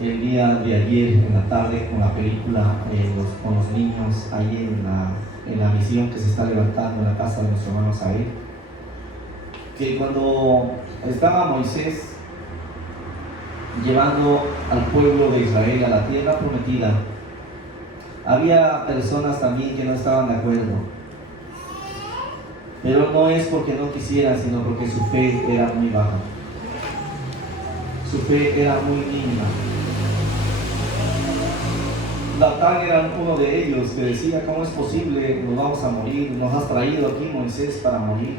El día de ayer en la tarde con la película con los niños ahí en la misión que se está levantando en la casa de nuestro hermano Said, que cuando estaba Moisés llevando al pueblo de Israel a la tierra prometida, había personas también que no estaban de acuerdo, pero no es porque no quisieran, sino porque su fe era muy baja, su fe era muy mínima. Datán era uno de ellos que decía: ¿cómo es posible? Nos vamos a morir, nos has traído aquí, Moisés, para morir.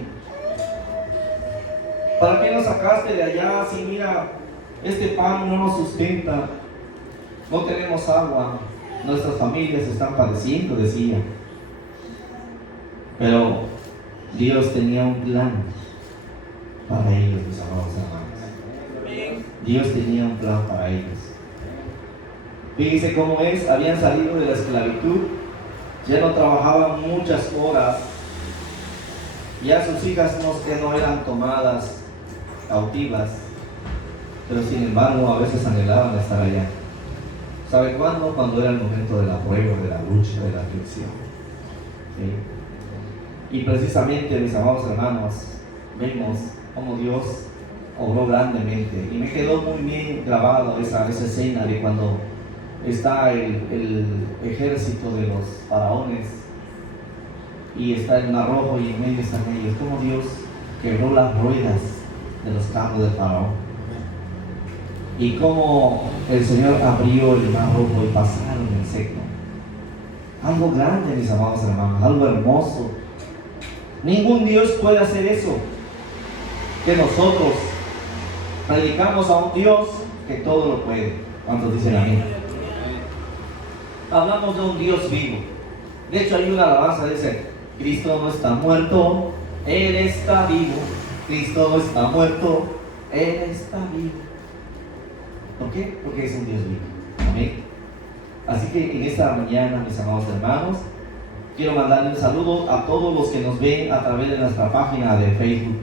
¿Para qué nos sacaste de allá? Si mira, este pan no nos sustenta, no tenemos agua, nuestras familias están padeciendo, decía. Pero Dios tenía un plan para ellos, mis amados hermanos. Dios tenía un plan para ellos. Fíjense cómo es: habían salido de la esclavitud, ya no trabajaban muchas horas, ya sus hijas no eran tomadas cautivas, pero sin embargo a veces anhelaban estar allá. ¿Sabe cuándo? Cuando era el momento de la prueba, de la lucha, de la aflicción. ¿Sí? Y precisamente, mis amados hermanos, vemos cómo Dios obró grandemente, y me quedó muy bien grabado esa escena de cuando está el ejército de los faraones y está el mar rojo y en medio están ellos, como Dios quebró las ruedas de los carros del faraón y como el Señor abrió el mar rojo y pasaron en seco. Algo grande, mis amados hermanos, algo hermoso. Ningún Dios puede hacer eso, que nosotros predicamos a un Dios que todo lo puede. ¿Cuántos dicen amén? Hablamos de un Dios vivo. De hecho hay una alabanza que dice: Cristo no está muerto, Él está vivo. Cristo no está muerto, Él está vivo. ¿Por qué? Porque es un Dios vivo. Amén. Así que en esta mañana, mis amados hermanos, quiero mandarle un saludo a todos los que nos ven a través de nuestra página de Facebook.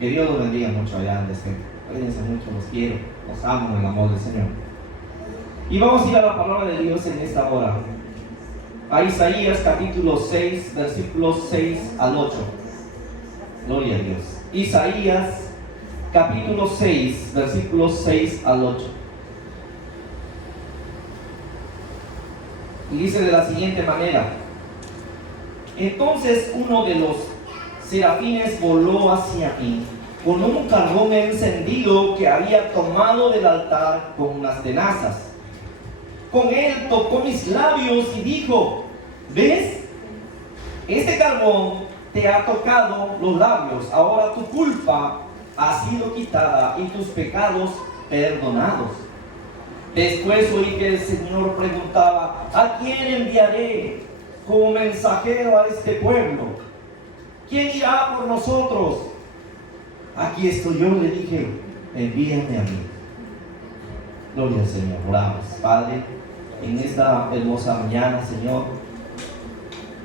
Que Dios los bendiga mucho allá donde estén. Cuídense mucho, los quiero, los amo en el amor del Señor. Y vamos a ir a la palabra de Dios en esta hora, a Isaías capítulo 6, versículos 6 al 8. Gloria a Dios. Isaías capítulo 6, versículos 6 al 8. Y dice de la siguiente manera: entonces uno de los serafines voló hacia mí con un carbón encendido que había tomado del altar con unas tenazas. Con él tocó mis labios y dijo: ¿ves? Este carbón te ha tocado los labios, ahora tu culpa ha sido quitada y tus pecados perdonados. Después oí que el Señor preguntaba: ¿a quién enviaré como mensajero a este pueblo? ¿Quién irá por nosotros? Aquí estoy yo, le dije, envíame a mí. Gloria al Señor. Oramos. Padre, en esta hermosa mañana, Señor,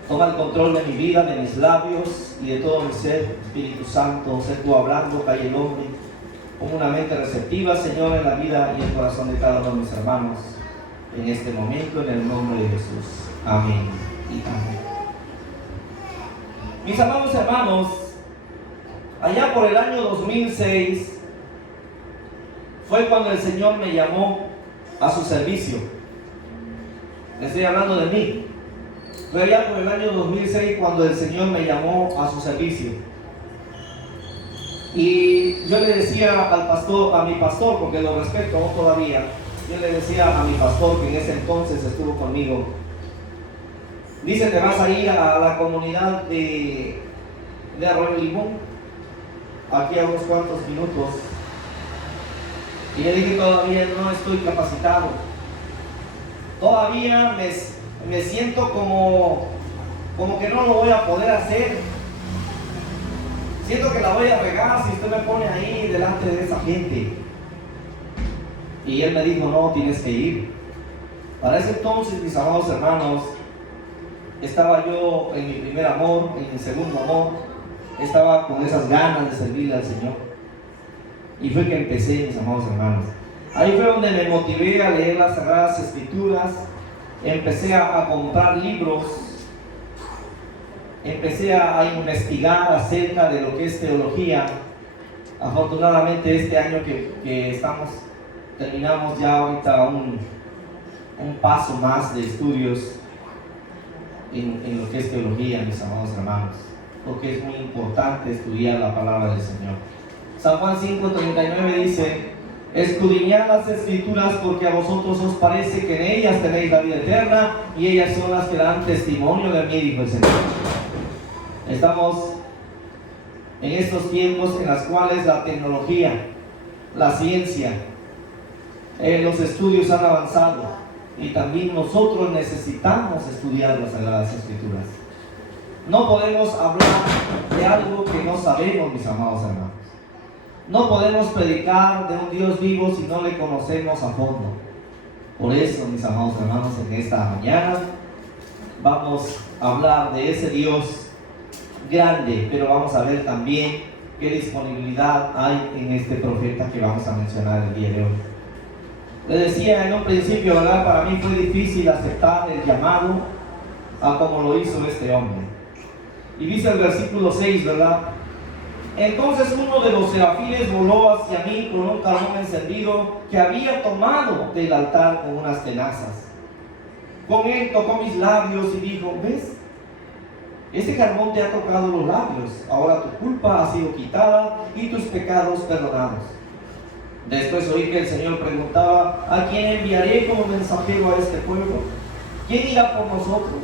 toma el control de mi vida, de mis labios y de todo mi ser. Espíritu Santo, sé tú hablando, calle el hombre. Pon una mente receptiva, Señor, en la vida y el corazón de cada uno de mis hermanos en este momento, en el nombre de Jesús. Amén y amén. Mis amados hermanos, allá por el año 2006 fue cuando el Señor me llamó a su servicio. Le estoy hablando de mí. Fue allá por el año 2006 cuando el Señor me llamó a su servicio. Y yo le decía al pastor, a mi pastor, porque lo respeto todavía, yo le decía a mi pastor, que en ese entonces estuvo conmigo, dice: te vas a ir a la comunidad de Arroyo Limón, aquí a unos cuantos minutos. Y le dije: todavía no estoy capacitado, todavía me siento como que no lo voy a poder hacer, siento que la voy a regar si usted me pone ahí delante de esa gente. Y él me dijo: no, tienes que ir. Para ese entonces, mis amados hermanos, estaba yo en mi primer amor, en mi segundo amor, estaba con esas ganas de servirle al Señor. Y fue que empecé, mis amados hermanos. Ahí fue donde me motivé a leer las Sagradas Escrituras, empecé a comprar libros, empecé a investigar acerca de lo que es teología. Afortunadamente este año que terminamos ya ahorita un paso más de estudios en lo que es teología, mis amados hermanos, porque es muy importante estudiar la palabra del Señor. San Juan 5:39 dice: escudriñad las Escrituras, porque a vosotros os parece que en ellas tenéis la vida eterna, y ellas son las que dan testimonio de mí, dijo el Señor. Estamos en estos tiempos en los cuales la tecnología, la ciencia, los estudios han avanzado, y también nosotros necesitamos estudiar las Sagradas Escrituras. No podemos hablar de algo que no sabemos, mis amados hermanos. No podemos predicar de un Dios vivo si no le conocemos a fondo. Por eso, mis amados hermanos, en esta mañana vamos a hablar de ese Dios grande, pero vamos a ver también qué disponibilidad hay en este profeta que vamos a mencionar el día de hoy. Les decía en un principio, ¿verdad? Para mí fue difícil aceptar el llamado a como lo hizo este hombre. Y dice el versículo 6, ¿verdad? Entonces uno de los serafines voló hacia mí con un carbón encendido que había tomado del altar con unas tenazas. Con él tocó mis labios y dijo: ¿ves? Este carbón te ha tocado los labios. Ahora tu culpa ha sido quitada y tus pecados perdonados. Después oí que el Señor preguntaba: ¿a quién enviaré como mensajero a este pueblo? ¿Quién irá por nosotros?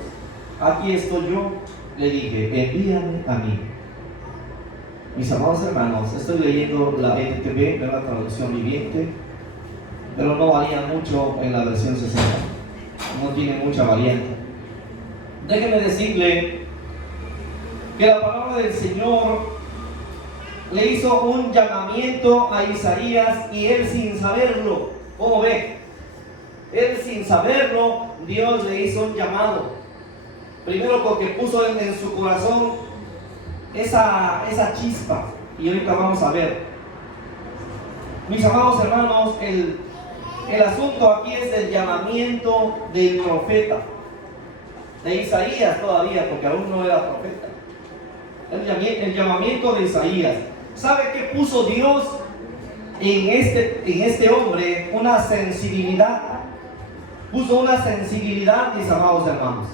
Aquí estoy yo. Le dije: envíame a mí. Mis amados hermanos, estoy leyendo la NTV, la traducción viviente, pero no varía mucho en la versión 60. No tiene mucha variante. Déjeme decirle que la palabra del Señor le hizo un llamamiento a Isaías, y él sin saberlo, ¿cómo ve? Él sin saberlo, Dios le hizo un llamado. Primero porque puso en su corazón esa chispa, y ahorita vamos a ver. Mis amados hermanos, el asunto aquí es el llamamiento del profeta, de Isaías todavía, porque aún no era profeta. El llamamiento de Isaías. ¿Sabe qué puso Dios en este hombre? Una sensibilidad. Puso una sensibilidad, mis amados hermanos,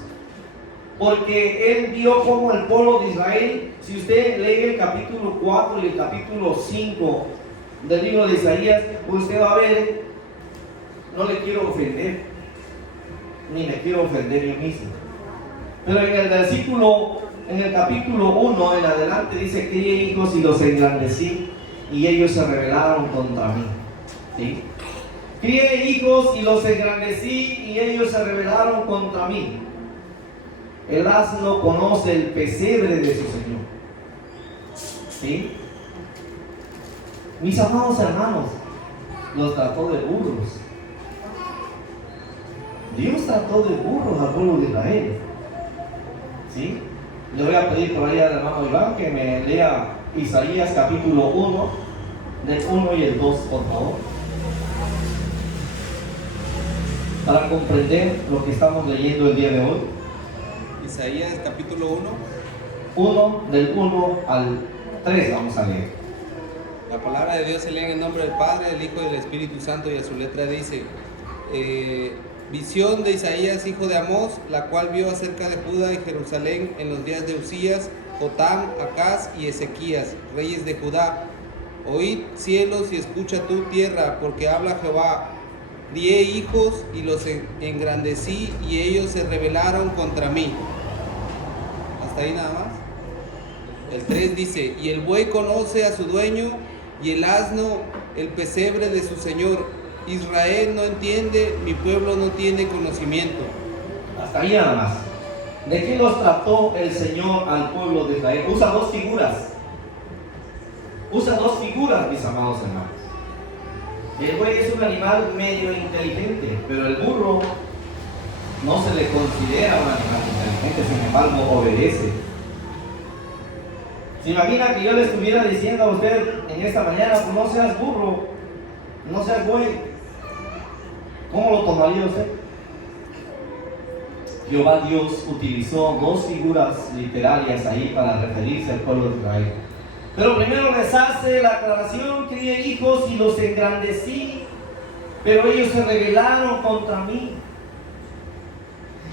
porque él vio como el pueblo de Israel, si usted lee el capítulo 4 y el capítulo 5 del libro de Isaías, usted va a ver, no le quiero ofender, ni me quiero ofender yo mismo, pero en el capítulo 1 en adelante dice: crié hijos y los engrandecí, y ellos se rebelaron contra mí. ¿Sí? Crié hijos y los engrandecí, y ellos se rebelaron contra mí. El asno conoce el pesebre de su Señor. ¿Sí? Mis amados hermanos, los trató de burros. Dios trató de burros al pueblo de Israel. ¿Sí? Le voy a pedir por ahí al hermano Iván que me lea Isaías capítulo 1, del 1 y el 2, por favor, para comprender lo que estamos leyendo el día de hoy. Isaías capítulo 1, del 1 al 3 vamos a leer. La palabra de Dios se lee en el nombre del Padre, del Hijo y del Espíritu Santo, y a su letra dice: visión de Isaías, hijo de Amós, la cual vio acerca de Judá y Jerusalén en los días de Usías, Jotam, Acaz y Ezequías, reyes de Judá. Oíd, cielos, y escucha tú, tierra, porque habla Jehová. Crié hijos y los engrandecí, y ellos se rebelaron contra mí. Hasta ahí nada más. El 3 dice: y el buey conoce a su dueño, y el asno el pesebre de su señor. Israel no entiende, mi pueblo no tiene conocimiento. Hasta ahí nada más. ¿De qué los trató el Señor al pueblo de Israel? Usa dos figuras. Mis amados hermanos. El buey es un animal medio inteligente, pero el burro no se le considera un animal inteligente, sin embargo obedece. ¿Se imagina que yo le estuviera diciendo a usted en esta mañana: pues no seas burro, no seas buey, ¿Cómo lo tomaría usted? Jehová Dios utilizó dos figuras literarias ahí para referirse al pueblo de Israel. Pero primero les hace la aclaración: crié hijos y los engrandecí, pero ellos se rebelaron contra mí.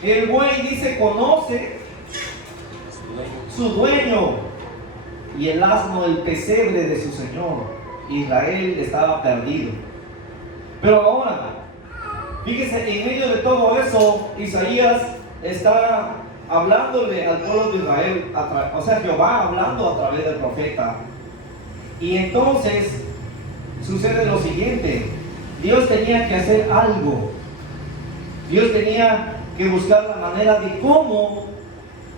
El buey dice conoce su dueño, y el asno el pesebre de su señor. Israel estaba perdido. Pero ahora, fíjese, en medio de todo eso, Isaías está hablándole al pueblo de Israel, o sea, Jehová hablando a través del profeta. Y entonces sucede lo siguiente: Dios tenía que hacer algo. Dios tenía que buscar la manera de cómo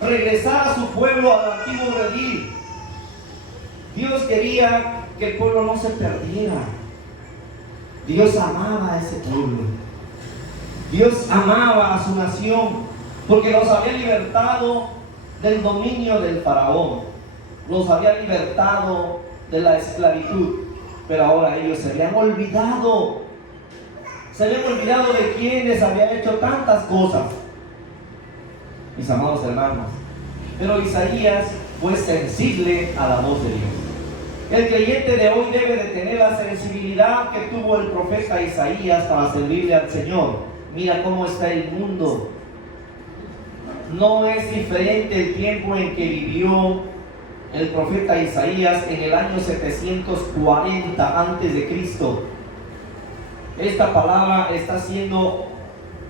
regresar a su pueblo al antiguo redil. Dios quería que el pueblo no se perdiera. Dios amaba a ese pueblo. Dios amaba a su nación, porque los había libertado del dominio del faraón, los había libertado de la esclavitud. Pero ahora ellos se habían olvidado de quien les había hecho tantas cosas, mis amados hermanos. Pero Isaías fue sensible a la voz de Dios. El creyente de hoy debe de tener la sensibilidad que tuvo el profeta Isaías para servirle al Señor. Mira cómo está el mundo. No es diferente el tiempo en que vivió el profeta Isaías en el año 740 antes de Cristo. Esta palabra está siendo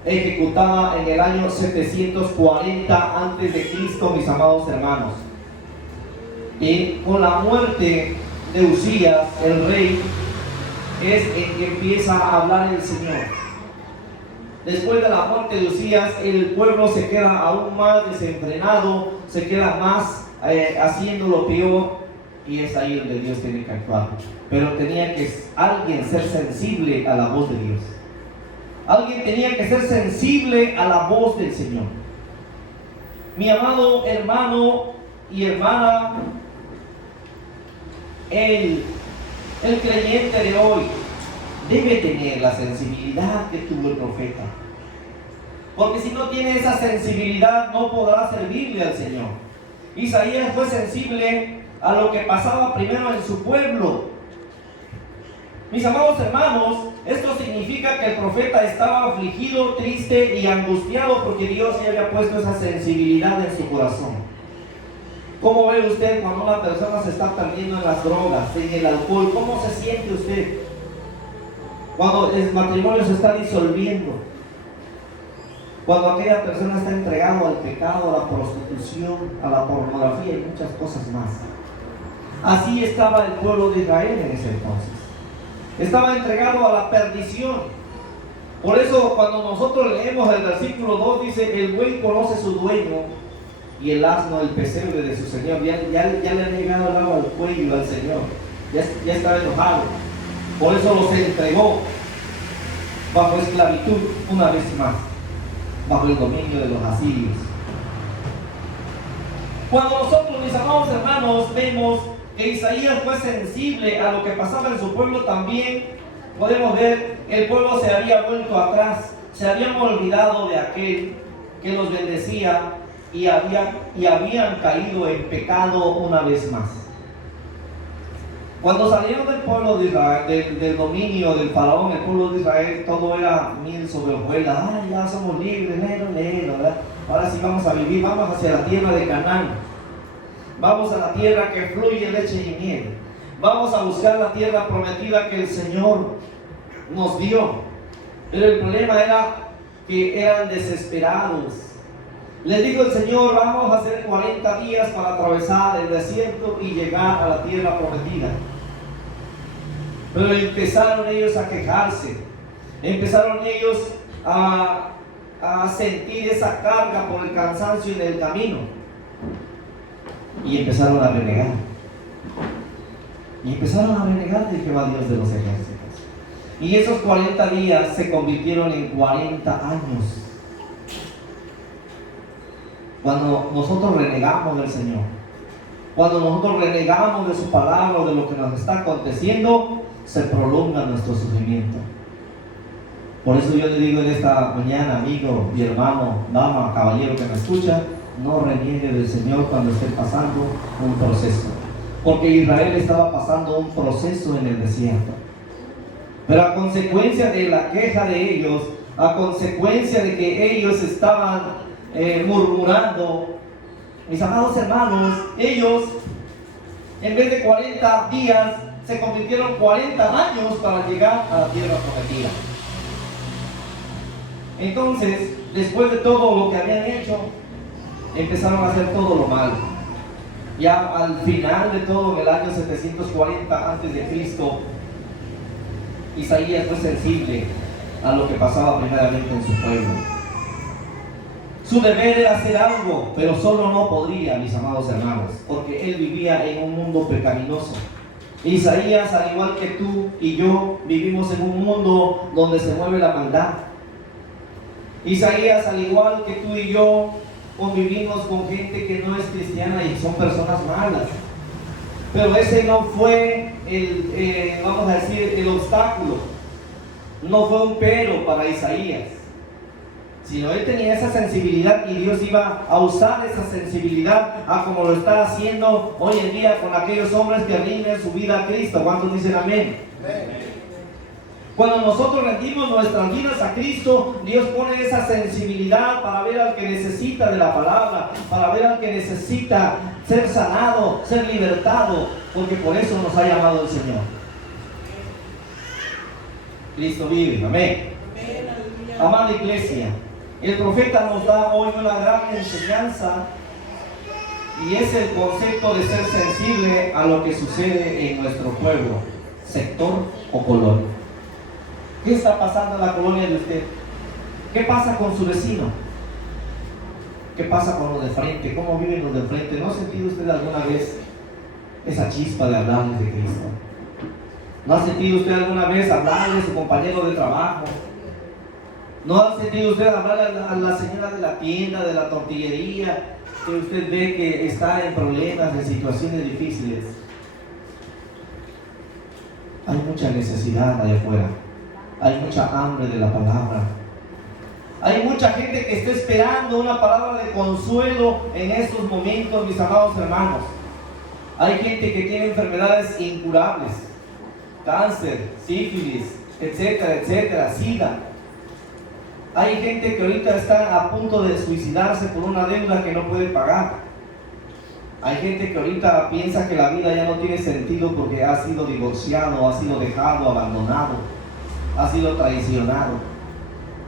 ejecutada en el año 740 antes de Cristo, mis amados hermanos. Y con la muerte de Usías, el rey, es en que empieza a hablar el Señor. Después de la muerte de Usías, el pueblo se queda aún más desenfrenado, se queda más haciendo lo peor, y es ahí donde Dios tiene que actuar. Pero tenía que alguien ser sensible a la voz de Dios. Alguien tenía que ser sensible a la voz del Señor. Mi amado hermano y hermana, el creyente de hoy debe tener la sensibilidad que tuvo el profeta, porque si no tiene esa sensibilidad no podrá servirle al Señor. Isaías fue sensible a lo que pasaba primero en su pueblo. Mis amados hermanos, esto significa que el profeta estaba afligido, triste y angustiado porque Dios le había puesto esa sensibilidad en su corazón. ¿Cómo ve usted cuando una persona se está perdiendo en las drogas, en el alcohol? ¿Cómo se siente usted? Cuando el matrimonio se está disolviendo, cuando aquella persona está entregada al pecado, a la prostitución, a la pornografía y muchas cosas más. Así estaba el pueblo de Israel en ese entonces. Estaba entregado a la perdición. Por eso cuando nosotros leemos el versículo 2 dice: el buey conoce su dueño y el asno el pesebre de su señor. Ya le han llegado el agua al cuello al Señor. Ya estaba enojado. Por eso los entregó bajo esclavitud una vez más, bajo el dominio de los asirios. Cuando nosotros, mis amados hermanos, vemos que Isaías fue sensible a lo que pasaba en su pueblo, también podemos ver que el pueblo se había vuelto atrás, se habían olvidado de aquel que los bendecía y habían caído en pecado una vez más. Cuando salieron del pueblo de Israel, del dominio del faraón, el pueblo de Israel, todo era miel sobre hojuelas. Ay, ya somos libres, ¿verdad? Ahora sí vamos a vivir, vamos hacia la tierra de Canaán. Vamos a la tierra que fluye leche y miel. Vamos a buscar la tierra prometida que el Señor nos dio. Pero el problema era que eran desesperados. Les dijo el Señor: vamos a hacer 40 días para atravesar el desierto y llegar a la tierra prometida. Pero empezaron ellos a quejarse, empezaron ellos a sentir esa carga por el cansancio en el camino, y empezaron a renegar. Y empezaron a renegar de Jehová Dios de los ejércitos. Y esos 40 días se convirtieron en 40 años. Cuando nosotros renegamos del Señor, cuando nosotros renegamos de su palabra o de lo que nos está aconteciendo, se prolonga nuestro sufrimiento. Por eso yo le digo en esta mañana, amigo y hermano, dama, caballero que me escucha, no reniegue del Señor cuando esté pasando un proceso. Porque Israel estaba pasando un proceso en el desierto. Pero a consecuencia de la queja de ellos, a consecuencia de que ellos estaban murmurando, mis amados hermanos, ellos en vez de 40 días se convirtieron 40 años para llegar a la tierra prometida. Entonces, después de todo lo que habían hecho, empezaron a hacer todo lo malo. Ya al final de todo, en el año 740 a.C., Isaías fue sensible a lo que pasaba primeramente en su pueblo. Su deber era hacer algo, pero solo no podría, mis amados hermanos, porque él vivía en un mundo pecaminoso. Isaías, al igual que tú y yo, vivimos en un mundo donde se mueve la maldad. Isaías, al igual que tú y yo, convivimos con gente que no es cristiana y son personas malas. Pero ese no fue el obstáculo. No fue un pero para Isaías, sino él tenía esa sensibilidad y Dios iba a usar esa sensibilidad a como lo está haciendo hoy en día con aquellos hombres que rinden su vida a Cristo. ¿Cuántos dicen amén? Amén. Cuando nosotros rendimos nuestras vidas a Cristo, Dios pone esa sensibilidad para ver al que necesita de la palabra, para ver al que necesita ser sanado, ser libertado, porque por eso nos ha llamado el Señor. Cristo vive, amén. Amada iglesia, el profeta nos da hoy una gran enseñanza y es el concepto de ser sensible a lo que sucede en nuestro pueblo, sector o colonia. ¿Qué está pasando en la colonia de usted? ¿Qué pasa con su vecino? ¿Qué pasa con los de frente? ¿Cómo viven los de frente? ¿No ha sentido usted alguna vez esa chispa de hablarles de Cristo? ¿No ha sentido usted alguna vez hablarle a su compañero de trabajo? ¿No ha sentido usted hablarle a la señora de la tienda, de la tortillería, que usted ve que está en problemas, en situaciones difíciles? Hay mucha necesidad allá afuera. Hay mucha hambre de la palabra. Hay mucha gente que está esperando una palabra de consuelo en estos momentos, mis amados hermanos. Hay gente que tiene enfermedades incurables, cáncer, sífilis, etcétera, etcétera, SIDA. Hay gente que ahorita está a punto de suicidarse por una deuda que no puede pagar. Hay gente que ahorita piensa que la vida ya no tiene sentido porque ha sido divorciado, ha sido dejado, abandonado, ha sido traicionado.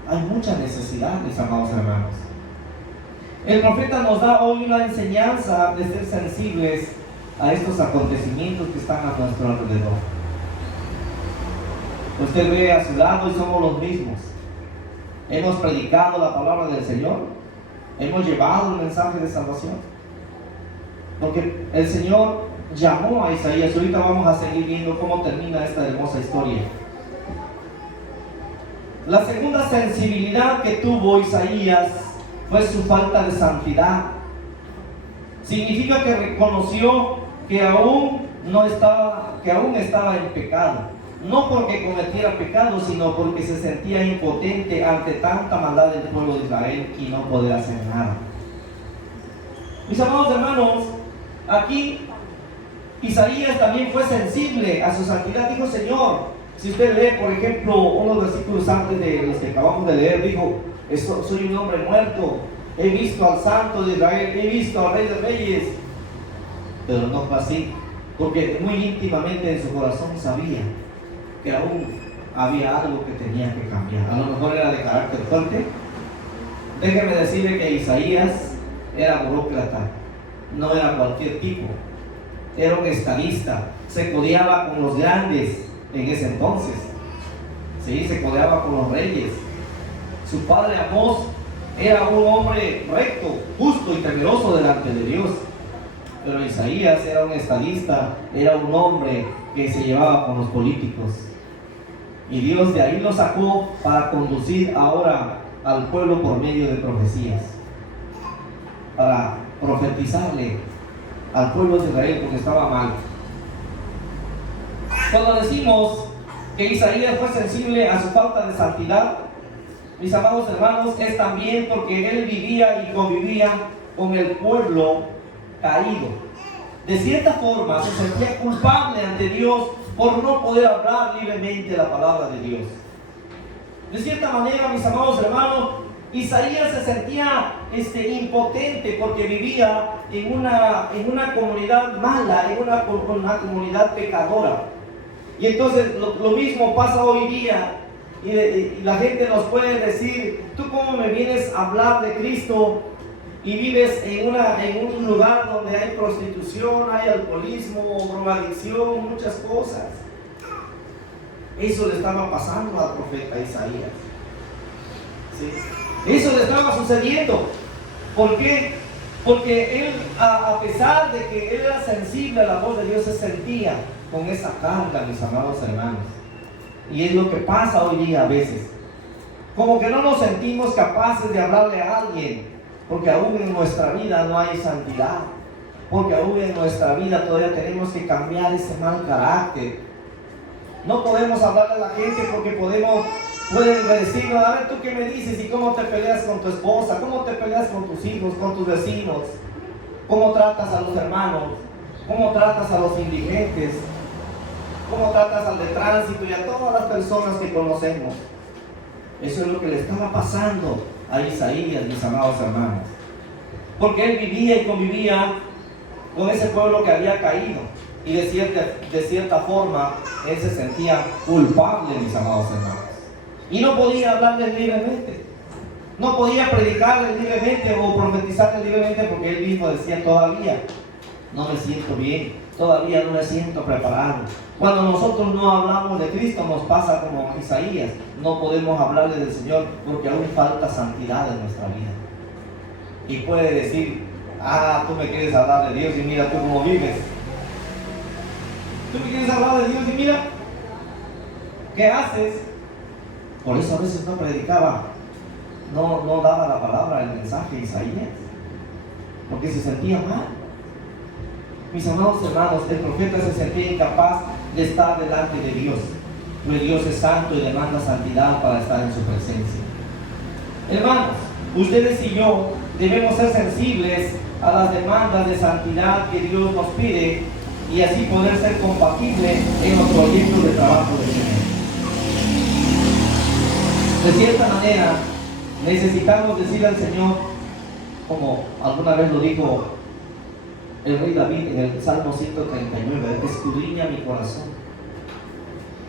Hay mucha necesidad, mis amados hermanos. El profeta nos da hoy una enseñanza de ser sensibles a estos acontecimientos que están a nuestro alrededor. Usted ve a su lado y somos los mismos. Hemos predicado la palabra del Señor, hemos llevado el mensaje de salvación, porque el Señor llamó a Isaías. Ahorita vamos a seguir viendo cómo termina esta hermosa historia. La segunda sensibilidad que tuvo Isaías fue su falta de santidad. Significa que reconoció que aún estaba en pecado. No porque cometiera pecado, sino porque se sentía impotente ante tanta maldad del pueblo de Israel y no poder hacer nada. Mis amados hermanos, aquí Isaías también fue sensible a su santidad. Dijo: Señor, si usted lee, por ejemplo, unos versículos antes de los que acabamos de leer, dijo: soy un hombre muerto, he visto al Santo de Israel, he visto al Rey de Reyes. Pero no fue así, porque muy íntimamente en su corazón sabía que aún había algo que tenía que cambiar. A lo mejor era de carácter fuerte. Déjeme decirle que Isaías era burócrata, no era cualquier tipo, era un estadista, se codeaba con los grandes en ese entonces, ¿sí? Se codeaba con los reyes. Su padre Amós era un hombre recto, justo y temeroso delante de Dios. Pero Isaías era un estadista, era un hombre que se llevaba con los políticos. Y Dios de ahí lo sacó para conducir ahora al pueblo por medio de profecías, para profetizarle al pueblo de Israel porque estaba mal. Cuando decimos que Isaías fue sensible a su falta de santidad, mis amados hermanos, es también porque él vivía y convivía con el pueblo caído. De cierta forma se sentía culpable ante Dios por no poder hablar libremente la palabra de Dios. De cierta manera, mis amados hermanos, Isaías se sentía impotente porque vivía en una comunidad mala, en una comunidad pecadora. Y entonces lo mismo pasa hoy día. Y la gente nos puede decir: ¿tú cómo me vienes a hablar de Cristo y vives en un lugar donde hay prostitución, hay alcoholismo, drogadicción, muchas cosas? Eso le estaba pasando al profeta Isaías. ¿Sí? Eso le estaba sucediendo. ¿Por qué? Porque él, a pesar de que él era sensible a la voz de Dios, se sentía con esa carga, mis amados hermanos. Y es lo que pasa hoy día a veces. Como que no nos sentimos capaces de hablarle a alguien, porque aún en nuestra vida no hay santidad. Porque aún en nuestra vida todavía tenemos que cambiar ese mal carácter. No podemos hablarle a la gente porque pueden decirnos: a ver, ¿tú qué me dices? ¿Y cómo te peleas con tu esposa? ¿Cómo te peleas con tus hijos, con tus vecinos? ¿Cómo tratas a los hermanos? ¿Cómo tratas a los indigentes? ¿Cómo tratas al de tránsito y a todas las personas que conocemos? Eso es lo que le estaba pasando a Isaías, mis amados hermanos. Porque él vivía y convivía con ese pueblo que había caído. Y de cierta forma, él se sentía culpable, mis amados hermanos. Y no podía hablarles libremente. No podía predicarles libremente o profetizarles libremente, porque él mismo decía: todavía no me siento bien, todavía no me siento preparado. Cuando nosotros no hablamos de Cristo, nos pasa como a Isaías. No podemos hablarle del Señor porque aún falta santidad en nuestra vida. Y puede decir: ah, tú me quieres hablar de Dios y mira tú cómo vives. Tú me quieres hablar de Dios y mira qué haces. Por eso a veces no predicaba, no daba la palabra, el mensaje de Isaías, porque se sentía mal. Mis amados hermanos, el profeta se sentía incapaz de estar delante de Dios, pues Dios es santo y demanda santidad para estar en su presencia. Hermanos, ustedes y yo debemos ser sensibles a las demandas de santidad que Dios nos pide, y así poder ser compatibles en los proyectos de trabajo del Señor. De cierta manera, necesitamos decirle al Señor, como alguna vez lo dijo el rey David en el Salmo 139: escudriña mi corazón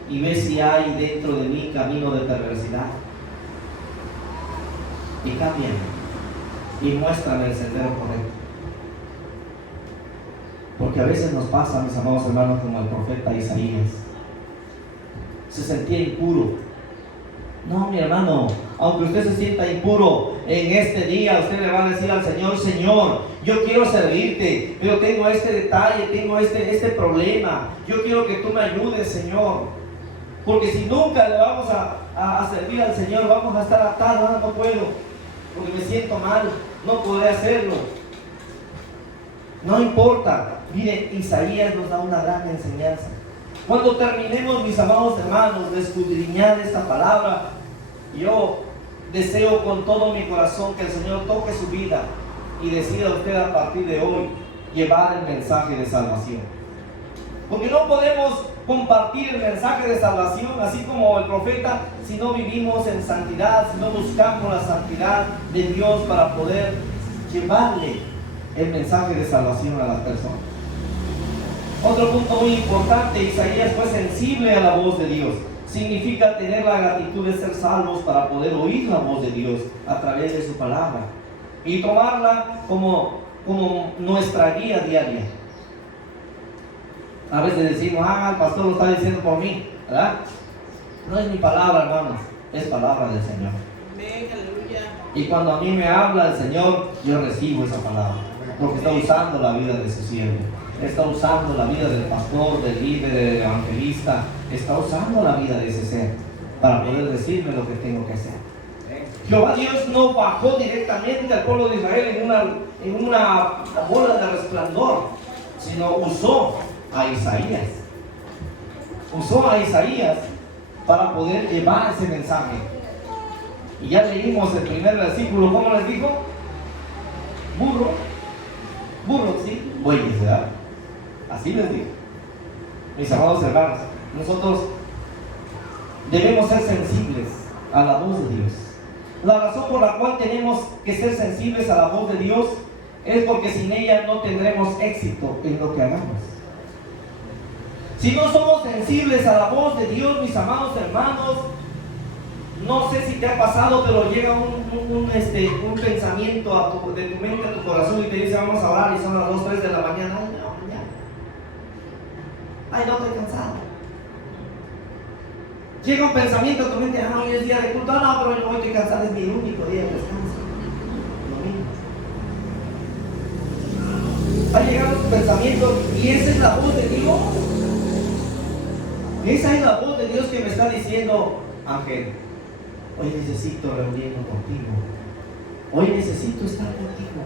y ve si hay dentro de mí camino de perversidad, y cámbiame y muéstrame el sendero correcto. Porque a veces nos pasa, mis amados hermanos, como el profeta Isaías. Se sentía impuro. No, mi hermano, aunque usted se sienta impuro en este día, usted le va a decir al Señor: Señor, yo quiero servirte, pero tengo este detalle, tengo este problema. Yo quiero que tú me ayudes, Señor. Porque si nunca le vamos a servir al Señor, vamos a estar atados. No puedo, porque me siento mal, no podré hacerlo. No importa. Miren, Isaías nos da una gran enseñanza. Cuando terminemos, mis amados hermanos, de escudriñar esta palabra, yo deseo con todo mi corazón que el Señor toque su vida y decida usted a partir de hoy llevar el mensaje de salvación. Porque no podemos compartir el mensaje de salvación así como el profeta si no vivimos en santidad, si no buscamos la santidad de Dios para poder llevarle el mensaje de salvación a las personas. Otro punto muy importante: Isaías fue sensible a la voz de Dios. Significa tener la gratitud de ser salvos para poder oír la voz de Dios a través de su palabra y tomarla como nuestra guía diaria. A veces decimos: el pastor lo está diciendo por mí, ¿verdad? No es mi palabra, hermanos, es palabra del Señor. Amén, aleluya. Y cuando a mí me habla el Señor, yo recibo esa palabra, porque está usando la vida de su siervo. Está usando la vida del pastor, del líder, del evangelista. Está usando la vida de ese ser para poder decirme lo que tengo que hacer. Jehová Dios no bajó directamente al pueblo de Israel en una bola de resplandor, sino usó a Isaías. Usó a Isaías para poder llevar ese mensaje. Y ya leímos el primer versículo, ¿cómo les dijo? Burro, sí, bueyes, ¿verdad? Así les digo. Mis amados hermanos, nosotros debemos ser sensibles a la voz de Dios. La razón por la cual tenemos que ser sensibles a la voz de Dios es porque sin ella no tendremos éxito en lo que hagamos. Si no somos sensibles a la voz de Dios, mis amados hermanos, no sé si te ha pasado, pero llega un pensamiento de tu mente a tu corazón y te dice: vamos a orar, y son las 2, 3 de la mañana. Ay, no, estoy cansado. Llega un pensamiento a tu mente: hoy es día de culto. No, pero yo hoy estoy cansado, es mi único día de descanso. Domingo. Ha llegado tu pensamiento y esa es la voz de Dios. Esa es la voz de Dios que me está diciendo: Ángel, hoy necesito reunirme contigo. Hoy necesito estar contigo.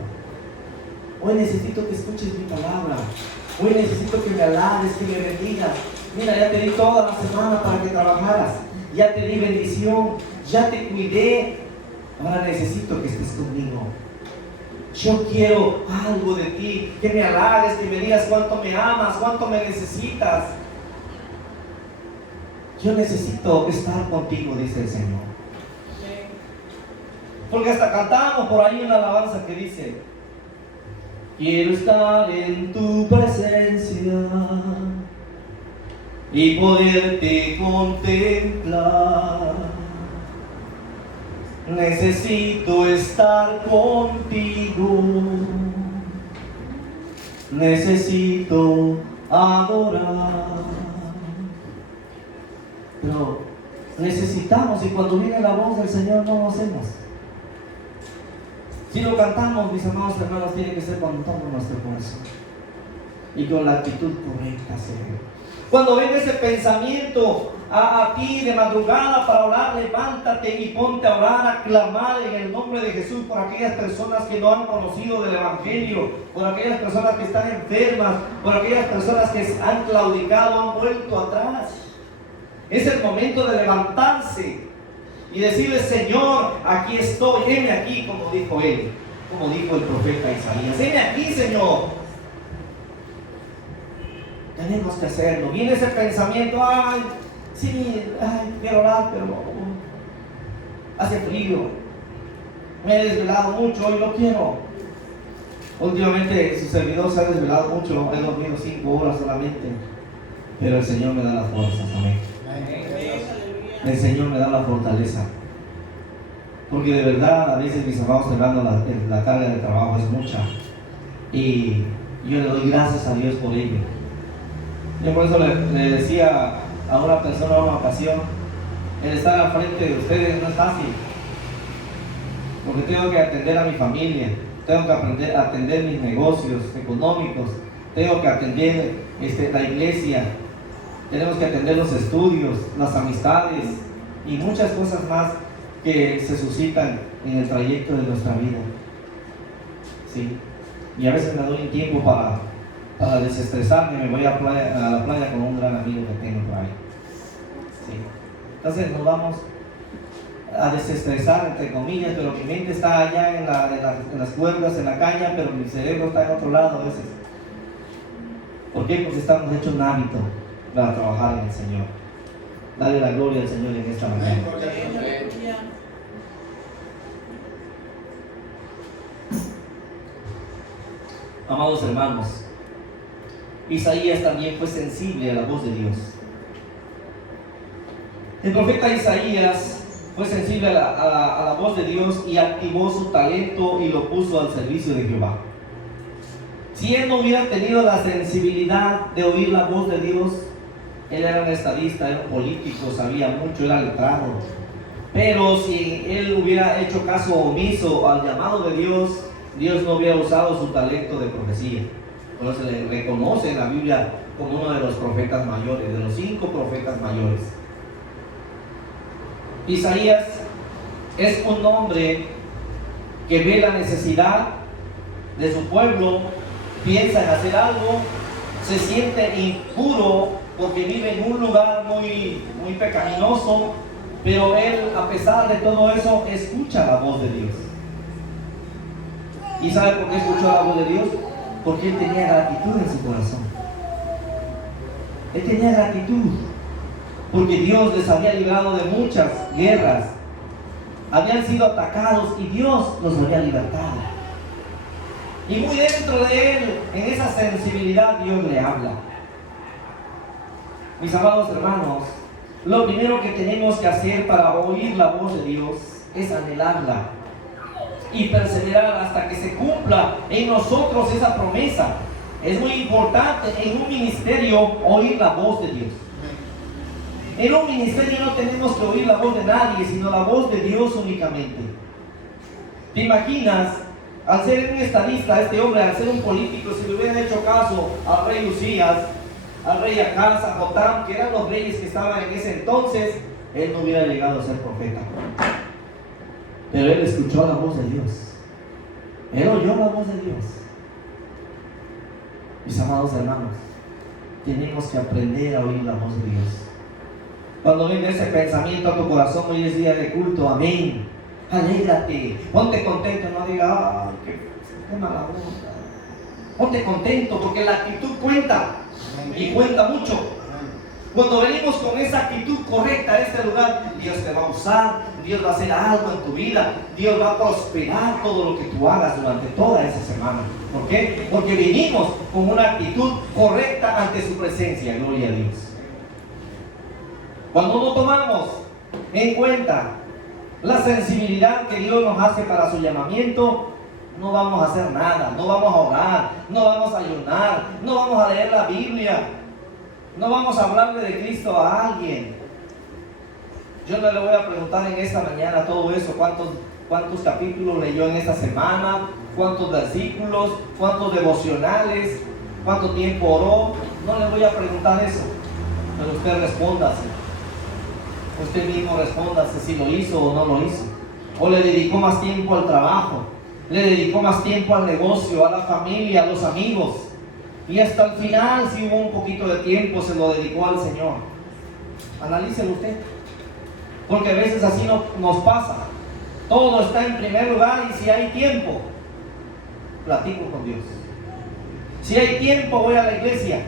Hoy necesito que escuches mi palabra. Hoy necesito que me alabes, que me bendigas. Mira, ya te di toda la semana para que trabajaras. Ya te di bendición. Ya te cuidé. Ahora necesito que estés conmigo. Yo quiero algo de ti. Que me alabes, que me digas cuánto me amas, cuánto me necesitas. Yo necesito estar contigo, dice el Señor. Porque hasta cantamos por ahí una alabanza que dice: quiero estar en tu presencia y poderte contemplar. Necesito estar contigo. Necesito adorar. Pero necesitamos, y cuando viene la voz del Señor no lo hacemos. Si lo cantamos, mis amados hermanos, tiene que ser con todo nuestro corazón y con la actitud correcta, Señor. Cuando venga ese pensamiento a ti de madrugada para orar, levántate y ponte a orar, a clamar en el nombre de Jesús por aquellas personas que no han conocido del Evangelio, por aquellas personas que están enfermas, por aquellas personas que han claudicado, han vuelto atrás. Es el momento de levantarse y decirle: Señor, aquí estoy, heme aquí, como dijo él, como dijo el profeta Isaías: heme aquí, Señor. Tenemos que hacerlo. Viene ese pensamiento: ay, sí, quiero orar, pero hace frío, me he desvelado mucho, hoy no quiero. Últimamente su servidor se ha desvelado mucho, he dormido 5 horas solamente, pero el Señor me da las fuerzas, amén. El Señor me da la fortaleza, porque de verdad a veces, mis amados hermanos, la carga de trabajo es mucha y yo le doy gracias a Dios por ello. Yo por eso le decía a una persona en una ocasión: el estar al frente de ustedes no es fácil, porque tengo que atender a mi familia, tengo que atender mis negocios económicos, tengo que atender la iglesia, tenemos que atender los estudios, las amistades y muchas cosas más que se suscitan en el trayecto de nuestra vida. ¿Sí? Y a veces me doy un tiempo para desestresarme, me voy a la playa con un gran amigo que tengo por ahí. ¿Sí? Entonces nos vamos a desestresar, entre comillas, pero mi mente está allá en las cuerdas, en la caña, pero mi cerebro está en otro lado a veces. ¿Por qué? Porque estamos hechos un hábito para trabajar en el Señor. Dale la gloria al Señor en esta mañana. Amados hermanos, Isaías también fue sensible a la voz de Dios. El profeta Isaías fue sensible a la voz de Dios y activó su talento y lo puso al servicio de Jehová. Si él no hubiera tenido la sensibilidad de oír la voz de Dios, él era un estadista, era un político, sabía mucho, era letrado. Pero si él hubiera hecho caso omiso al llamado de Dios, Dios no hubiera usado su talento de profecía. Por eso se le reconoce en la Biblia como uno de los profetas mayores, de los 5 profetas mayores. Isaías es un hombre que ve la necesidad de su pueblo, piensa en hacer algo, se siente impuro porque vive en un lugar muy pecaminoso, Pero él, a pesar de todo eso, escucha la voz de Dios. ¿Y sabe por qué escuchó la voz de Dios? Porque él tenía gratitud en su corazón. Él tenía gratitud. Porque Dios les había librado de muchas guerras. Habían sido atacados y Dios los había libertado. Y muy dentro de él, en esa sensibilidad, Dios le habla. Mis amados hermanos, lo primero que tenemos que hacer para oír la voz de Dios es anhelarla y perseverar hasta que se cumpla en nosotros esa promesa. Es muy importante en un ministerio oír la voz de Dios. En un ministerio no tenemos que oír la voz de nadie, sino la voz de Dios únicamente. ¿Te imaginas? Al ser un estadista, este hombre, al ser un político, si le hubieran hecho caso al rey Usías, al rey Acaz, a Jotam, que eran los reyes que estaban en ese entonces, él no hubiera llegado a ser profeta. Pero él escuchó la voz de Dios. Él oyó la voz de Dios. Mis amados hermanos, tenemos que aprender a oír la voz de Dios. Cuando venga ese pensamiento a tu corazón, hoy es día de culto, amén. Alégrate, ponte contento, no digas, ay, qué mala onda. Ponte contento, porque la actitud cuenta, y cuenta mucho. Cuando venimos con esa actitud correcta a este lugar, Dios te va a usar, Dios va a hacer algo en tu vida, Dios va a prosperar todo lo que tú hagas durante toda esa semana. ¿Por qué? Porque vinimos con una actitud correcta ante su presencia, gloria a Dios. Cuando no tomamos en cuenta la sensibilidad que Dios nos hace para su llamamiento, no vamos a hacer nada, no vamos a orar, no vamos a ayunar, no vamos a leer la Biblia, no vamos a hablarle de Cristo a alguien. Yo no le voy a preguntar en esta mañana todo eso, cuántos capítulos leyó en esta semana, cuántos versículos, cuántos devocionales, cuánto tiempo oró. No le voy a preguntar eso, pero usted respóndase. Usted mismo respóndase si lo hizo o no lo hizo. O le dedicó más tiempo al trabajo, le dedicó más tiempo al negocio, a la familia, a los amigos. Y hasta el final, si hubo un poquito de tiempo, se lo dedicó al Señor. Analícelo usted. Porque a veces así nos pasa. Todo está en primer lugar y si hay tiempo, platico con Dios. Si hay tiempo, voy a la iglesia.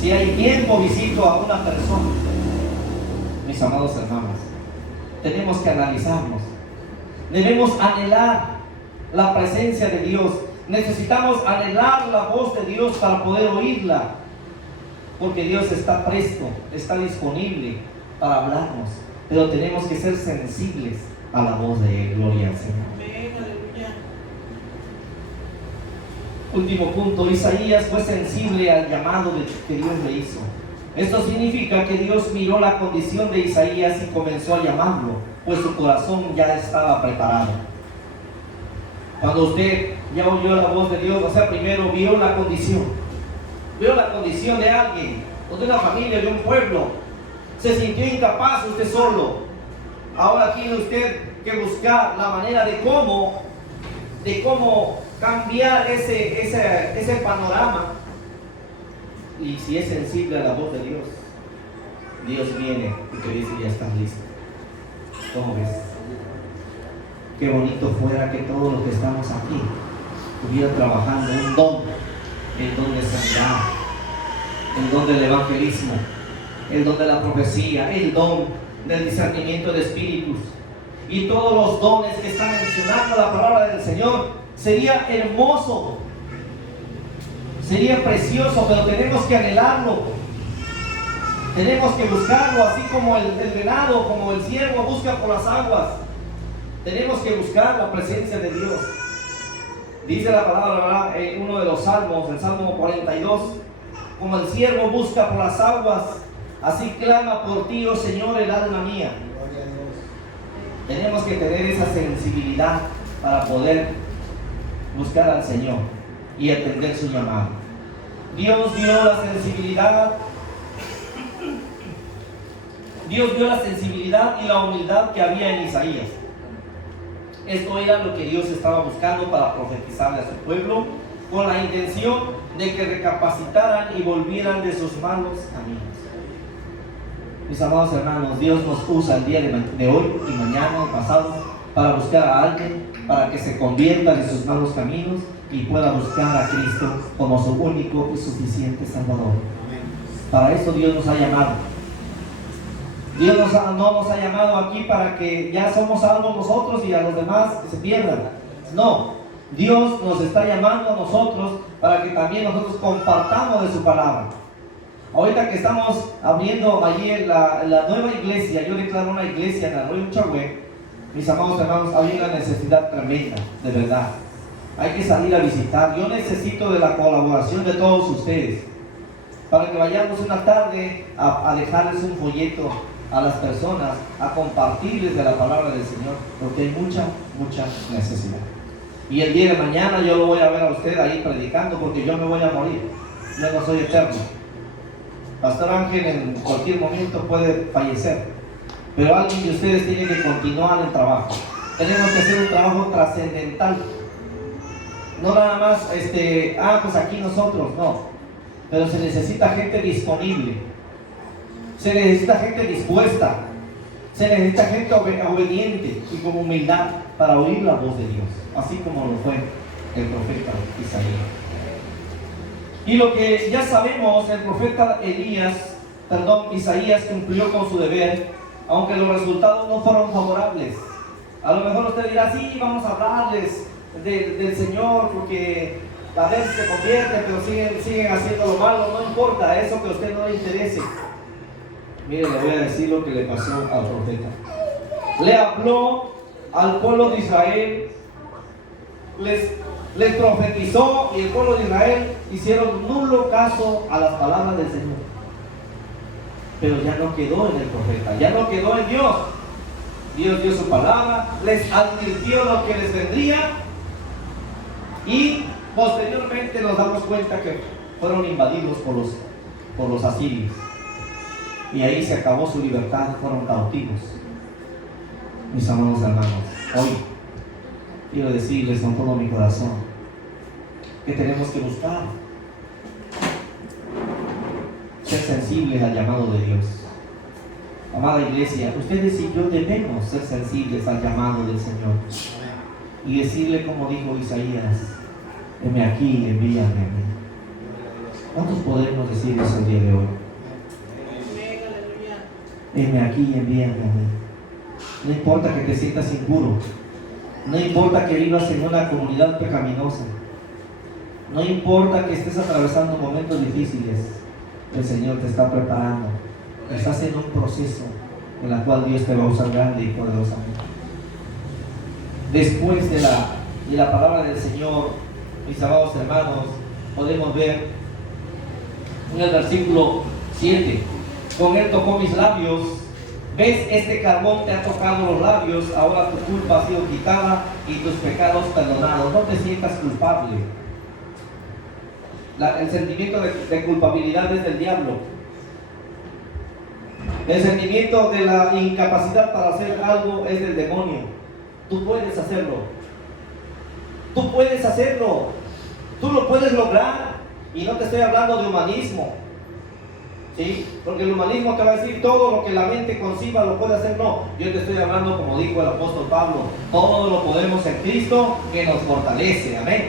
Si hay tiempo, visito a una persona. Mis amados hermanos, tenemos que analizarnos. Debemos anhelar la presencia de Dios. Necesitamos anhelar la voz de Dios para poder oírla. Porque Dios está presto, está disponible para hablarnos. Pero tenemos que ser sensibles a la voz de Él. Gloria al Señor. Amén, aleluya. Último punto, Isaías fue sensible al llamado que Dios le hizo. Esto significa que Dios miró la condición de Isaías y comenzó a llamarlo, pues su corazón ya estaba preparado. Cuando usted ya oyó la voz de Dios, o sea, primero vio la condición de alguien, o de una familia, de un pueblo, se sintió incapaz usted solo. Ahora tiene usted que buscar la manera de cómo cambiar ese panorama. Y si es sensible a la voz de Dios, Dios viene y te dice, ya estás listo. ¿Cómo ves? Qué bonito fuera que todos los que estamos aquí estuvieran trabajando un don, el don de sanidad, el don del evangelismo, el don de la profecía, el don del discernimiento de espíritus y todos los dones que está mencionando la palabra del Señor. Sería hermoso, sería precioso, pero tenemos que anhelarlo, tenemos que buscarlo, así como el venado, como el ciervo busca por las aguas. Tenemos que buscar la presencia de Dios. Dice la palabra, ¿verdad?, en uno de los salmos, el Salmo 42, como el ciervo busca por las aguas, así clama por ti, oh Señor, el alma mía. Tenemos que tener esa sensibilidad para poder buscar al Señor y atender su llamado. Dios vio la sensibilidad y la humildad que había en Isaías. Esto era lo que Dios estaba buscando para profetizarle a su pueblo, con la intención de que recapacitaran y volvieran de sus malos caminos. Mis amados hermanos, Dios nos usa el día de hoy y mañana y pasado para buscar a alguien, para que se convierta de sus malos caminos y pueda buscar a Cristo como su único y suficiente Salvador. Para eso Dios nos ha llamado. Dios no nos ha llamado aquí para que ya somos salvos nosotros y a los demás se pierdan. No, Dios nos está llamando a nosotros para que también nosotros compartamos de su palabra. Ahorita que estamos abriendo allí la nueva iglesia, yo declaro una iglesia en Arroyo Chagüe, mis amados hermanos, hay una necesidad tremenda, de verdad. Hay que salir a visitar. Yo necesito de la colaboración de todos ustedes para que vayamos una tarde a dejarles un folleto a las personas, a compartirles de la palabra del Señor, porque hay mucha necesidad. Y el día de mañana yo lo voy a ver a usted ahí predicando, porque yo me voy a morir. Yo no soy eterno. Pastor Ángel en cualquier momento puede fallecer, pero alguien de ustedes tiene que continuar el trabajo. Tenemos que hacer un trabajo trascendental. No nada más, pues aquí nosotros, no. Pero se necesita gente disponible. Se necesita gente dispuesta. Se necesita gente obediente y con humildad para oír la voz de Dios, así como lo fue el profeta Isaías. Y lo que ya sabemos, el profeta Isaías cumplió con su deber, aunque los resultados no fueron favorables. A lo mejor usted dirá, sí, vamos a hablarles del Señor, porque a veces se convierten, pero siguen haciendo lo malo. No importa, eso que a usted no le interese. Mire, le voy a decir lo que le pasó al profeta. Le habló al pueblo de Israel, les profetizó, y el pueblo de Israel hicieron nulo caso a las palabras del Señor. Pero ya no quedó en el profeta, ya no quedó en Dios. Dios dio su palabra, les advirtió lo que les vendría, y posteriormente nos damos cuenta que fueron invadidos por los asirios. Y ahí se acabó su libertad, fueron cautivos. Mis amados hermanos, hoy quiero decirles con todo mi corazón que tenemos que buscar ser sensibles al llamado de Dios. Amada iglesia, ustedes y yo debemos ser sensibles al llamado del Señor y decirle como dijo Isaías: heme aquí, envíame a mí. ¿Cuántos podemos decir eso el día de hoy? Heme aquí, envíame a mí. No importa que te sientas impuro, no importa que vivas en una comunidad pecaminosa, no importa que estés atravesando momentos difíciles, el Señor te está preparando. Estás en un proceso en el cual Dios te va a usar grande y poderosamente. Después de la palabra del Señor, mis amados hermanos, podemos ver en el versículo 7: con él tocó mis labios. ¿Ves? Este carbón te ha tocado los labios. Ahora tu culpa ha sido quitada y tus pecados perdonados. No te sientas culpable. El sentimiento de culpabilidad es del diablo. El sentimiento de la incapacidad para hacer algo es del demonio. Tú puedes hacerlo. Tú puedes hacerlo. Tú lo puedes lograr. Y no te estoy hablando de humanismo, ¿sí? Porque el humanismo te va a decir todo lo que la mente conciba lo puede hacer. No, yo te estoy hablando, como dijo el apóstol Pablo, todo lo podemos en Cristo que nos fortalece. Amén.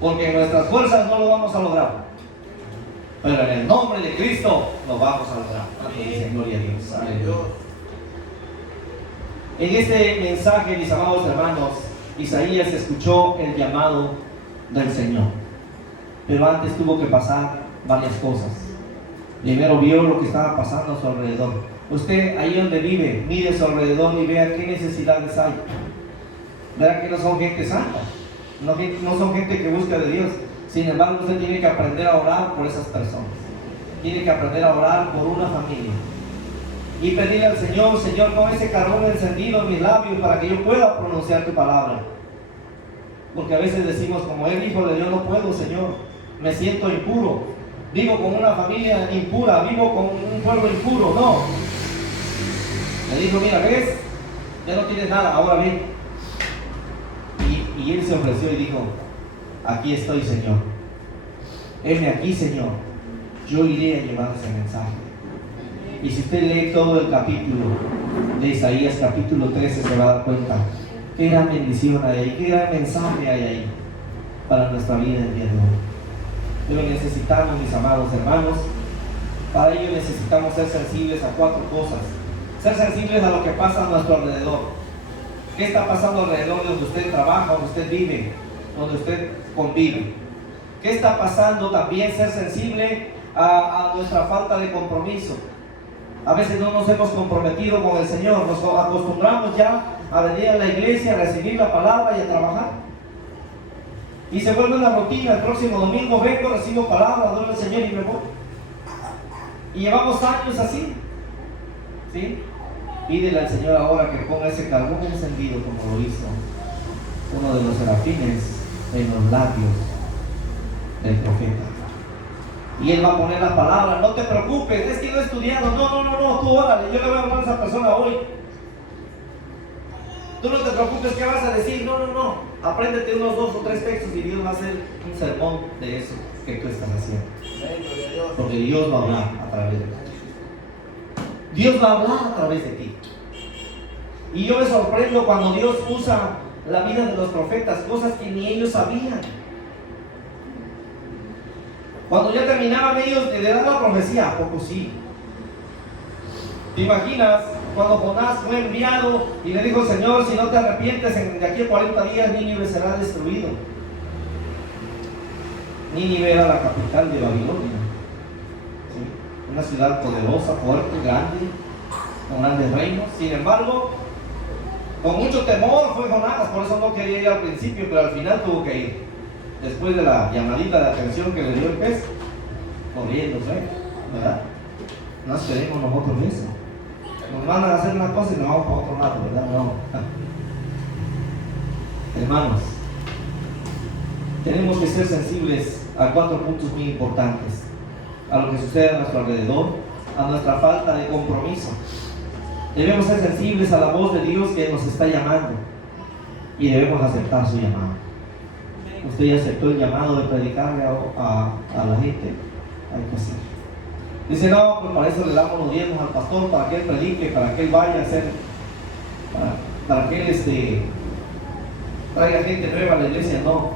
Porque en nuestras fuerzas no lo vamos a lograr, pero en el nombre de Cristo lo vamos a lograr. Dice, gloria a Dios. Aleluya. En este mensaje, mis amados hermanos, Isaías escuchó el llamado del Señor, pero antes tuvo que pasar varias cosas. Primero vio lo que estaba pasando a su alrededor. Usted ahí donde vive, mire a su alrededor y vea qué necesidades hay. Verá que no son gente santa, no son gente que busca de Dios. Sin embargo, usted tiene que aprender a orar por esas personas. Tiene que aprender a orar por una familia y pedirle al Señor: Señor, pon ese carbón encendido en mis labios para que yo pueda pronunciar tu palabra. Porque a veces decimos como él: híjole, yo no puedo, Señor, me siento impuro, vivo con una familia impura, vivo con un pueblo impuro. No. Le dijo: mira, ¿ves? Ya no tienes nada, ahora ven. Y él se ofreció y dijo: aquí estoy, Señor. Heme aquí, Señor. Yo iré a llevar ese mensaje. Y si usted lee todo el capítulo de Isaías, capítulo 13, se va a dar cuenta qué gran bendición hay ahí, qué gran mensaje hay ahí para nuestra vida el día de hoy. Pero necesitamos, mis amados hermanos, para ello necesitamos ser sensibles a 4 cosas. Ser sensibles a lo que pasa a nuestro alrededor. ¿Qué está pasando alrededor de donde usted trabaja, donde usted vive, donde usted convive? ¿Qué está pasando? También ser sensible a nuestra falta de compromiso. A veces no nos hemos comprometido con el Señor, nos acostumbramos ya a venir a la iglesia, a recibir la palabra y a trabajar. Y se vuelve una rutina. El próximo domingo vengo, recibo palabra, adoro al Señor y me voy. Y llevamos años así, ¿sí? Pídele al Señor ahora que ponga ese carbón encendido como lo hizo uno de los serafines en los labios del profeta. Y Él va a poner la palabra. No te preocupes, es que no he estudiado. No, tú órale, yo le voy a hablar a esa persona hoy. Tú no te preocupes, ¿qué vas a decir? No, apréndete unos 2 o 3 textos y Dios va a hacer un sermón de eso que tú estás haciendo. Porque Dios va a hablar a través de ti. Dios va a hablar a través de ti. Y yo me sorprendo cuando Dios usa la vida de los profetas, cosas que ni ellos sabían. Cuando ya terminaban ellos de dar la profecía, ¿a poco sí? ¿Te imaginas cuando Jonás fue enviado y le dijo: Señor, si no te arrepientes, de aquí a 40 días Nínive será destruido? Nínive era la capital de Babilonia, ¿sí? Una ciudad poderosa, fuerte, grande, con grandes reinos. Sin embargo, con mucho temor fue Jonás, por eso no quería ir al principio, pero al final tuvo que ir. Después de la llamadita de atención que le dio el pez, corriendo, ¿verdad? No esperemos nosotros eso. Nos van a hacer una cosa y nos vamos para otro lado, ¿verdad? No. Hermanos, tenemos que ser sensibles a 4 puntos muy importantes: a lo que sucede a nuestro alrededor, a nuestra falta de compromiso. Debemos ser sensibles a la voz de Dios que nos está llamando y debemos aceptar su llamado. Usted ya aceptó el llamado de predicarle a la gente, hay que hacer. Dice: no, pues para eso le damos los diezmos al pastor, para que él predique, para que él vaya a hacer, para que él traiga gente nueva a la iglesia. No,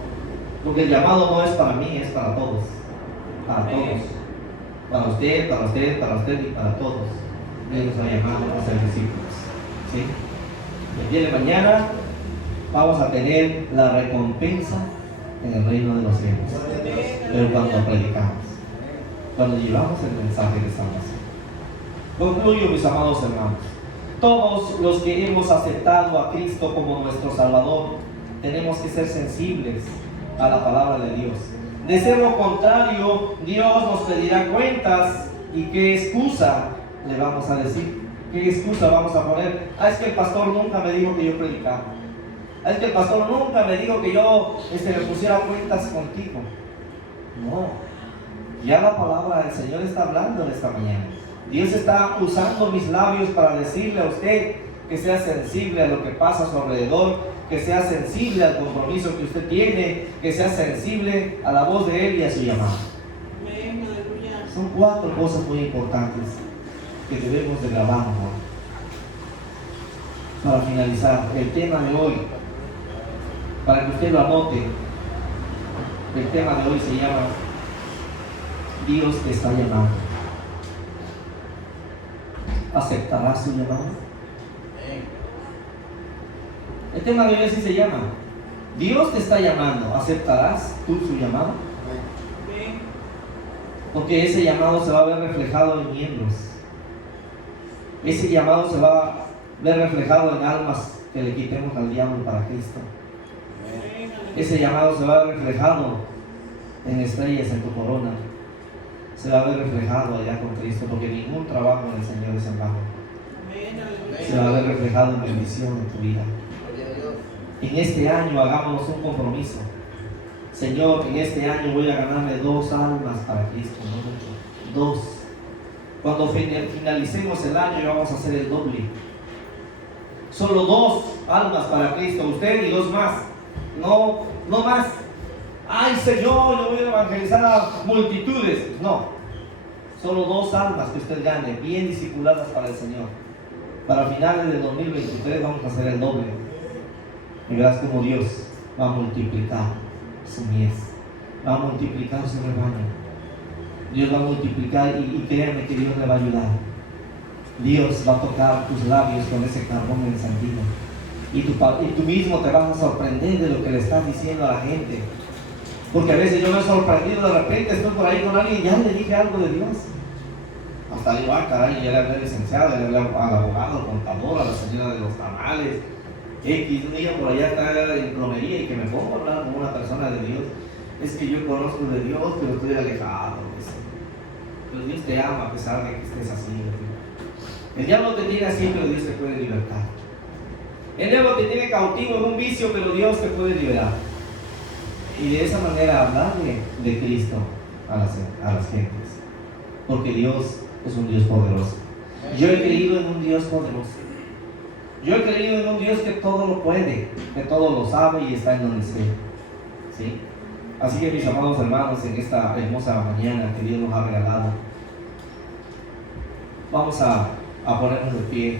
porque el llamado no es para mí, es para todos. Para todos. Para usted y para todos. Dios nos ha llamado a ser discípulos. ¿Sí? El día de mañana vamos a tener la recompensa en el reino de los cielos. Pero cuando predicamos, cuando llevamos el mensaje de salvación. Concluyo, mis amados hermanos. Todos los que hemos aceptado a Cristo como nuestro Salvador tenemos que ser sensibles a la palabra de Dios. De ser lo contrario, Dios nos pedirá cuentas. ¿Y qué excusa le vamos a decir? ¿Qué excusa vamos a poner? Es que el pastor nunca me dijo que yo predicaba. Es que el pastor nunca me dijo que yo me pusiera cuentas contigo. No, ya la palabra del Señor está hablando en esta mañana. Dios está usando mis labios para decirle a usted que sea sensible a lo que pasa a su alrededor, que sea sensible al compromiso que usted tiene, que sea sensible a la voz de Él y a su llamado. Son 4 cosas muy importantes que debemos de grabar ahora. Para finalizar, el tema de hoy, para que usted lo anote, el tema de hoy se llama: Dios te está llamando. ¿Aceptarás su llamado? El tema de hoy así se llama: Dios te está llamando. ¿Aceptarás tú su llamado? Porque ese llamado se va a ver reflejado en miembros. Ese llamado se va a ver reflejado en almas que le quitemos al diablo para Cristo. Ese llamado se va a ver reflejado en estrellas en tu corona. Se va a ver reflejado allá con Cristo, porque ningún trabajo en el Señor es en vano. Se va a ver reflejado en bendición en tu vida. En este año hagámonos un compromiso. Señor, en este año voy a ganarme 2 almas para Cristo, no mucho. 2. Cuando finalicemos el año vamos a hacer el doble. Solo 2 almas para Cristo, usted y 2 más. No más. Ay, Señor, yo voy a evangelizar a multitudes. No. Solo 2 almas que usted gane, bien discipuladas para el Señor. Para finales del 2023 vamos a hacer el doble. Y verás como Dios va a multiplicar su mies, va a multiplicar su rebaño. Dios va a multiplicar y créanme que Dios le va a ayudar. Dios va a tocar tus labios con ese carbón encendido. Y tú mismo te vas a sorprender de lo que le estás diciendo a la gente. Porque a veces yo me he sorprendido, de repente estoy por ahí con alguien y ya le dije algo de Dios. Hasta digo, caray, ya le hablé al licenciado, ya le hablé al abogado, al contador, a la señora de los tamales. X, un día por allá está en plomería y que me pongo a hablar con una persona de Dios. Es que yo conozco de Dios, pero estoy alejado. Pero Dios te ama a pesar de que estés así. El diablo te tiene así, pero Dios te puede libertar. El diablo te tiene cautivo en un vicio, pero Dios te puede liberar. Y de esa manera hablarle de Cristo a las gentes. Porque Dios es un Dios poderoso. Yo he creído en un Dios poderoso. Yo he creído en un Dios que todo lo puede, que todo lo sabe y está en donde esté. ¿Sí? Así que mis amados hermanos, en esta hermosa mañana que Dios nos ha regalado, vamos a ponernos de pie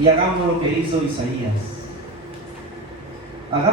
y hagamos lo que hizo Isaías. Hagamos